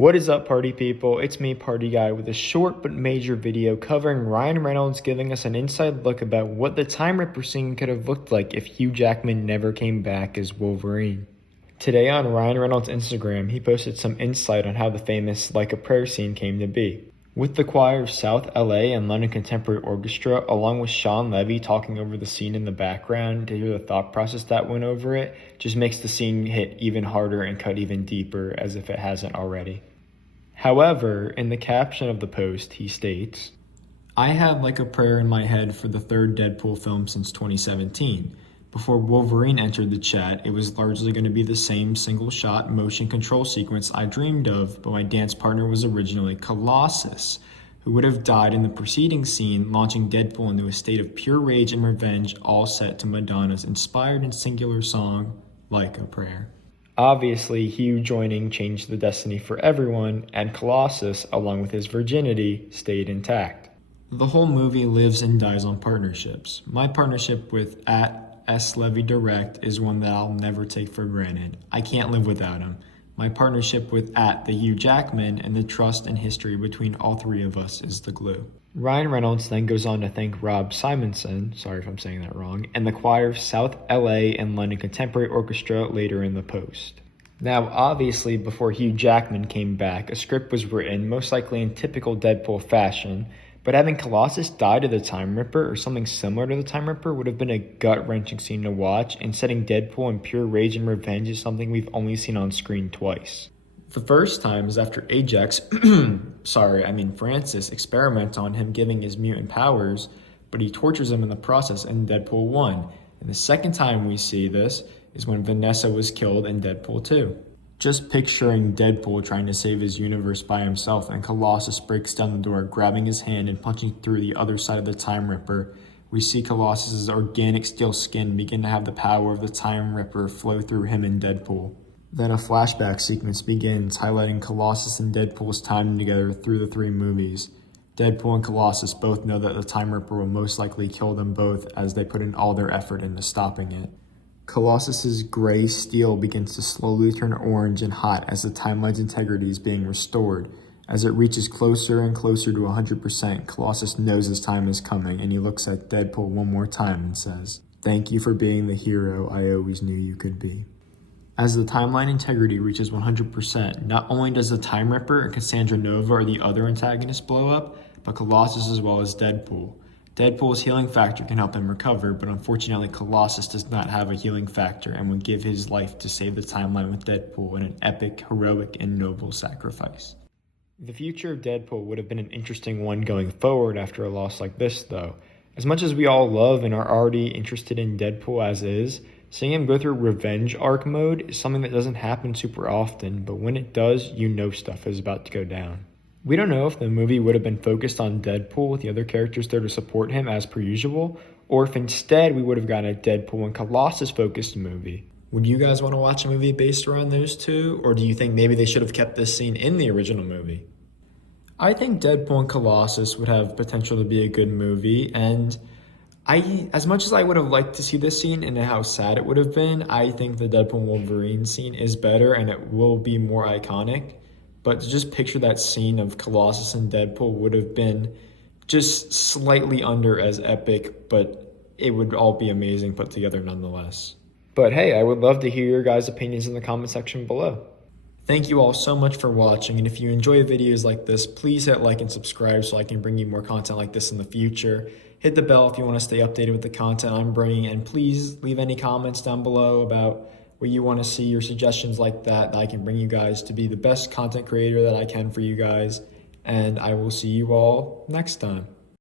What is up, party people? It's me, Party Guy, with a short but major video covering Ryan Reynolds giving us an inside look about what the Time Ripper scene could have looked like if Hugh Jackman never came back as Wolverine. Today on Ryan Reynolds' Instagram, he posted some insight on how the famous Like a Prayer scene came to be. With the choir of South LA and London Contemporary Orchestra, along with Sean Levy talking over the scene in the background to hear the thought process that went over it, just makes the scene hit even harder and cut even deeper as if it hasn't already. However, in the caption of the post, he states, "I had Like a Prayer in my head for the third Deadpool film since 2017. Before Wolverine entered the chat, it was largely going to be the same single-shot motion control sequence I dreamed of, but my dance partner was originally Colossus, who would have died in the preceding scene, launching Deadpool into a state of pure rage and revenge, all set to Madonna's inspired and singular song, Like a Prayer." Obviously, Hugh joining changed the destiny for everyone, and Colossus, along with his virginity, stayed intact. The whole movie lives and dies on partnerships. My partnership with @SLevy Direct is one that I'll never take for granted. I can't live without him. My partnership with @the Hugh Jackman and the trust and history between all three of us is the glue. Ryan Reynolds then goes on to thank Rob Simonson, sorry if I'm saying that wrong, and the choir of South LA and London Contemporary Orchestra later in the post. Now, obviously, before Hugh Jackman came back, a script was written, most likely in typical Deadpool fashion, but having Colossus die to the Time Ripper or something similar to the Time Ripper would have been a gut-wrenching scene to watch, and setting Deadpool in pure rage and revenge is something we've only seen on screen twice. The first time is after Francis experiments on him giving his mutant powers, but he tortures him in the process in Deadpool 1. And the second time we see this is when Vanessa was killed in Deadpool 2. Just picturing Deadpool trying to save his universe by himself and Colossus breaks down the door, grabbing his hand and punching through the other side of the Time Ripper, we see Colossus's organic steel skin begin to have the power of the Time Ripper flow through him in Deadpool. Then a flashback sequence begins, highlighting Colossus and Deadpool's time together through the three movies. Deadpool and Colossus both know that the Time Ripper will most likely kill them both as they put in all their effort into stopping it. Colossus's gray steel begins to slowly turn orange and hot as the timeline's integrity is being restored. As it reaches closer and closer to 100%, Colossus knows his time is coming, and he looks at Deadpool one more time and says, "Thank you for being the hero I always knew you could be." As the timeline integrity reaches 100%, not only does the Time Ripper and Cassandra Nova or the other antagonists blow up, but Colossus as well as Deadpool. Deadpool's healing factor can help him recover, but unfortunately Colossus does not have a healing factor and would give his life to save the timeline with Deadpool in an epic, heroic, and noble sacrifice. The future of Deadpool would have been an interesting one going forward after a loss like this, though. As much as we all love and are already interested in Deadpool as is, seeing him go through revenge arc mode is something that doesn't happen super often, but when it does, you know stuff is about to go down. We don't know if the movie would have been focused on Deadpool with the other characters there to support him as per usual, or if instead we would have gotten a Deadpool and Colossus focused movie. Would you guys want to watch a movie based around those two, or do you think maybe they should have kept this scene in the original movie? I think Deadpool and Colossus would have potential to be a good movie, and as much as I would have liked to see this scene and how sad it would have been, I think the Deadpool and Wolverine scene is better and it will be more iconic. But to just picture that scene of Colossus and Deadpool would have been just slightly under as epic, but it would all be amazing put together nonetheless. But hey, I would love to hear your guys' opinions in the comment section below. Thank you all so much for watching, and if you enjoy videos like this, please hit like and subscribe so I can bring you more content like this in the future. Hit the bell if you want to stay updated with the content I'm bringing, and please leave any comments down below about what you want to see or suggestions like that I can bring you guys to be the best content creator that I can for you guys, and I will see you all next time.